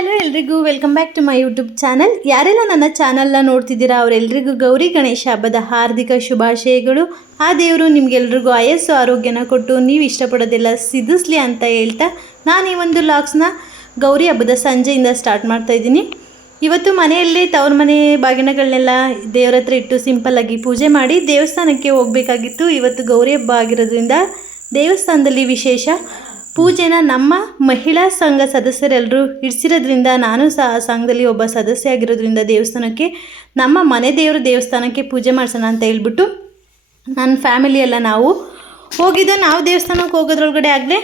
Hello ಎಲ್ರಿಗೂ welcome back to my YouTube channel. ಯಾರೆಲ್ಲ ನನ್ನ ಚಾನಲ್ನ ನೋಡ್ತಿದ್ದೀರಾ ಅವರೆಲ್ಲರಿಗೂ ಗೌರಿ ಗಣೇಶ ಹಬ್ಬದ ಹಾರ್ದಿಕ ಶುಭಾಶಯಗಳು. ಆ ದೇವರು ನಿಮಗೆಲ್ರಿಗೂ ಆಯಸ್ಸು ಆರೋಗ್ಯನ ಕೊಟ್ಟು ನೀವು ಇಷ್ಟಪಡೋದೆಲ್ಲ ಸಿದ್ಧಿಸ್ಲಿ ಅಂತ ಹೇಳ್ತಾ ನಾನು ಈ ಒಂದು ಲಾಗ್ಸ್ನ ಗೌರಿ ಹಬ್ಬದ ಸಂಜೆಯಿಂದ ಸ್ಟಾರ್ಟ್ ಮಾಡ್ತಾಯಿದ್ದೀನಿ. ಇವತ್ತು ಮನೆಯಲ್ಲೇ ತವ್ರ ಮನೆ ಬಾಗಿನಗಳನ್ನೆಲ್ಲ ದೇವ್ರ ಹತ್ರ ಇಟ್ಟು ಸಿಂಪಲ್ಲಾಗಿ ಪೂಜೆ ಮಾಡಿ ದೇವಸ್ಥಾನಕ್ಕೆ ಹೋಗಬೇಕಾಗಿತ್ತು. ಇವತ್ತು ಗೌರಿ ಹಬ್ಬ ಆಗಿರೋದ್ರಿಂದ ದೇವಸ್ಥಾನದಲ್ಲಿ ವಿಶೇಷ ಪೂಜೆನ ನಮ್ಮ ಮಹಿಳಾ ಸಂಘ ಸದಸ್ಯರೆಲ್ಲರೂ ಇಡಿಸಿರೋದ್ರಿಂದ ನಾನು ಸಹ ಸಂಘದಲ್ಲಿ ಒಬ್ಬ ಸದಸ್ಯ ಆಗಿರೋದ್ರಿಂದ ದೇವಸ್ಥಾನಕ್ಕೆ ನಮ್ಮ ಮನೆ ದೇವರು ದೇವಸ್ಥಾನಕ್ಕೆ ಪೂಜೆ ಮಾಡಿಸೋಣ ಅಂತ ಹೇಳ್ಬಿಟ್ಟು ನನ್ನ ಫ್ಯಾಮಿಲಿ ಎಲ್ಲ ನಾವು ಹೋಗಿದ್ದೆ. ನಾವು ದೇವಸ್ಥಾನಕ್ಕೆ ಹೋಗೋದ್ರೊಳಗಡೆ ಆಗಲೇ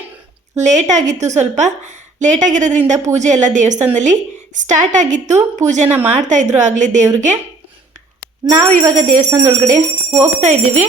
ಲೇಟಾಗಿತ್ತು, ಸ್ವಲ್ಪ ಲೇಟಾಗಿರೋದ್ರಿಂದ ಪೂಜೆ ಎಲ್ಲ ದೇವಸ್ಥಾನದಲ್ಲಿ ಸ್ಟಾರ್ಟ್ ಆಗಿತ್ತು. ಪೂಜೆನ ಮಾಡ್ತಾಯಿದ್ರು ಆಗಲೇ ದೇವ್ರಿಗೆ. ನಾವು ಇವಾಗ ದೇವಸ್ಥಾನದೊಳಗಡೆ ಹೋಗ್ತಾ ಇದ್ದೀವಿ.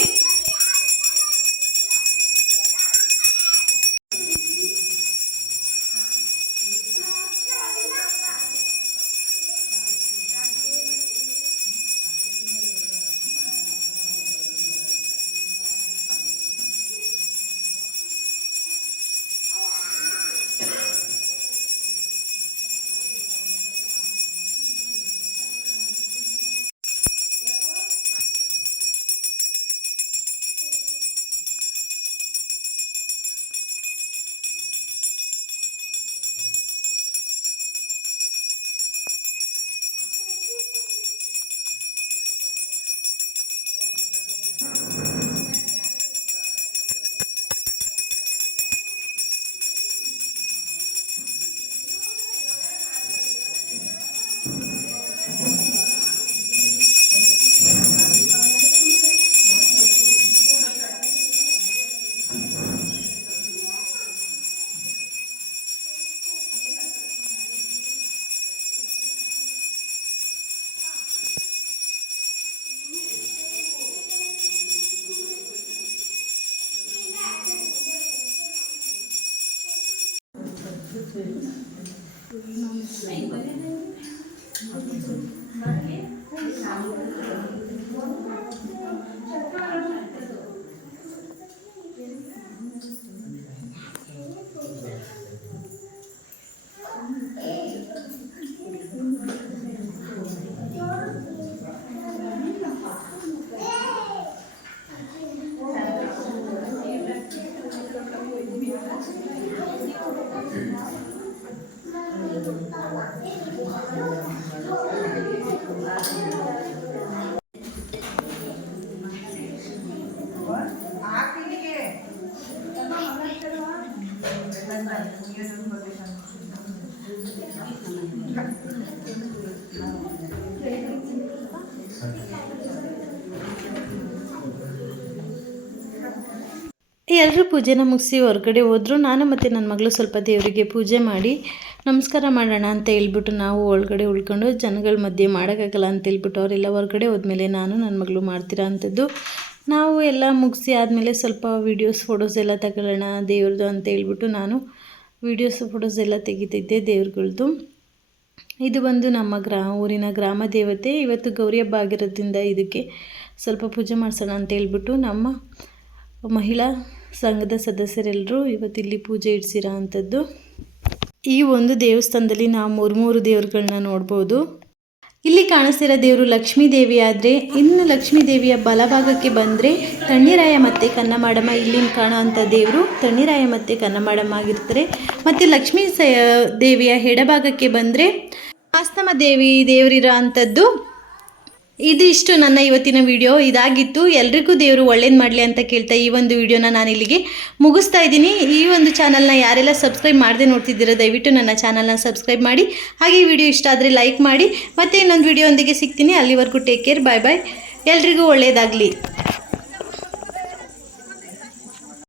ಎಲ್ಲರೂ ಪೂಜೆನ ಮುಗಿಸಿ ಹೊರಗಡೆ ಹೋದರು. ನಾನು ಮತ್ತು ನನ್ನ ಮಗಳು ಸ್ವಲ್ಪ ದೇವರಿಗೆ ಪೂಜೆ ಮಾಡಿ ನಮಸ್ಕಾರ ಮಾಡೋಣ ಅಂತ ಹೇಳ್ಬಿಟ್ಟು ನಾವು ಒಳಗಡೆ ಉಳ್ಕೊಂಡು ಜನಗಳ ಮಧ್ಯೆ ಮಾಡೋಕ್ಕಾಗಲ್ಲ ಅಂತ ಹೇಳ್ಬಿಟ್ಟು ಅವರೆಲ್ಲ ಹೊರಗಡೆ ಹೋದ್ಮೇಲೆ ನಾನು ನನ್ನ ಮಗಳು ಮಾಡ್ತಿರೋ ಅಂಥದ್ದು. ನಾವು ಎಲ್ಲ ಮುಗಿಸಿ ಆದಮೇಲೆ ಸ್ವಲ್ಪ ವೀಡಿಯೋಸ್ ಫೋಟೋಸ್ ಎಲ್ಲ ತಗೊಳ್ಳೋಣ ದೇವ್ರದ್ದು ಅಂತ ಹೇಳ್ಬಿಟ್ಟು ನಾನು ವೀಡಿಯೋಸ್ ಫೋಟೋಸ್ ಎಲ್ಲ ತೆಗಿತಿದ್ದೆ ದೇವ್ರಗಳದ್ದು. ಇದು ಬಂದು ನಮ್ಮ ಊರಿನ ಗ್ರಾಮ ದೇವತೆ. ಇವತ್ತು ಗೌರಿ ಹಬ್ಬ ಆಗಿರೋದ್ರಿಂದ ಇದಕ್ಕೆ ಸ್ವಲ್ಪ ಪೂಜೆ ಮಾಡಿಸೋಣ ಅಂತ ಹೇಳ್ಬಿಟ್ಟು ನಮ್ಮ ಮಹಿಳಾ ಸಂಘದ ಸದಸ್ಯರೆಲ್ಲರೂ ಇವತ್ತಿಲ್ಲಿ ಪೂಜೆ ಇಡಿಸಿರೋ ಅಂಥದ್ದು. ಈ ಒಂದು ದೇವಸ್ಥಾನದಲ್ಲಿ ನಾವು ಮೂರು ದೇವರುಗಳನ್ನ ನೋಡ್ಬೋದು. ಇಲ್ಲಿ ಕಾಣಿಸ್ತಿರೋ ದೇವರು ಲಕ್ಷ್ಮೀ ದೇವಿ ಆದರೆ ಇನ್ನು ಲಕ್ಷ್ಮೀ ದೇವಿಯ ಬಲಭಾಗಕ್ಕೆ ಬಂದರೆ ತಣ್ಣೀರಾಯ ಮತ್ತು ಕನ್ನಮಾಡಮ್ಮ. ಇಲ್ಲಿ ಕಾಣೋ ಅಂಥ ದೇವರು ತಣ್ಣೀರಾಯ ಮತ್ತು ಕನ್ನಮಾಡಮ್ಮ ಆಗಿರ್ತಾರೆ. ಮತ್ತು ಲಕ್ಷ್ಮೀ ದೇವಿಯ ಎಡಭಾಗಕ್ಕೆ ಬಂದರೆ ಆಸ್ತಮ ದೇವಿ ದೇವರಿರೋ ಅಂಥದ್ದು. ಇದು ಇಷ್ಟು ನನ್ನ ಇವತ್ತಿನ ವಿಡಿಯೋ ಇದಾಗಿತ್ತು. ಎಲ್ರಿಗೂ ದೇವರು ಒಳ್ಳೇದು ಮಾಡಲಿ ಅಂತ ಕೇಳ್ತಾ ಈ ಒಂದು ವಿಡಿಯೋನ ನಾನು ಇಲ್ಲಿಗೆ ಮುಗಿಸ್ತಾ ಇದ್ದೀನಿ. ಈ ಒಂದು ಚಾನಲ್ನ ಯಾರೆಲ್ಲ ಸಬ್ಸ್ಕ್ರೈಬ್ ಮಾಡದೆ ನೋಡ್ತಿದ್ದೀರೋ ದಯವಿಟ್ಟು ನನ್ನ ಚಾನಲ್ನ ಸಬ್ಸ್ಕ್ರೈಬ್ ಮಾಡಿ. ಹಾಗೆ ಈ ವಿಡಿಯೋ ಇಷ್ಟ ಆದರೆ ಲೈಕ್ ಮಾಡಿ. ಮತ್ತು ಇನ್ನೊಂದು ವಿಡಿಯೋ ಒಂದಿಗೆ ಸಿಗ್ತೀನಿ. ಅಲ್ಲಿವರೆಗೂ ಟೇಕ್ ಕೇರ್, ಬಾಯ್ ಬಾಯ್. ಎಲ್ರಿಗೂ ಒಳ್ಳೆಯದಾಗಲಿ.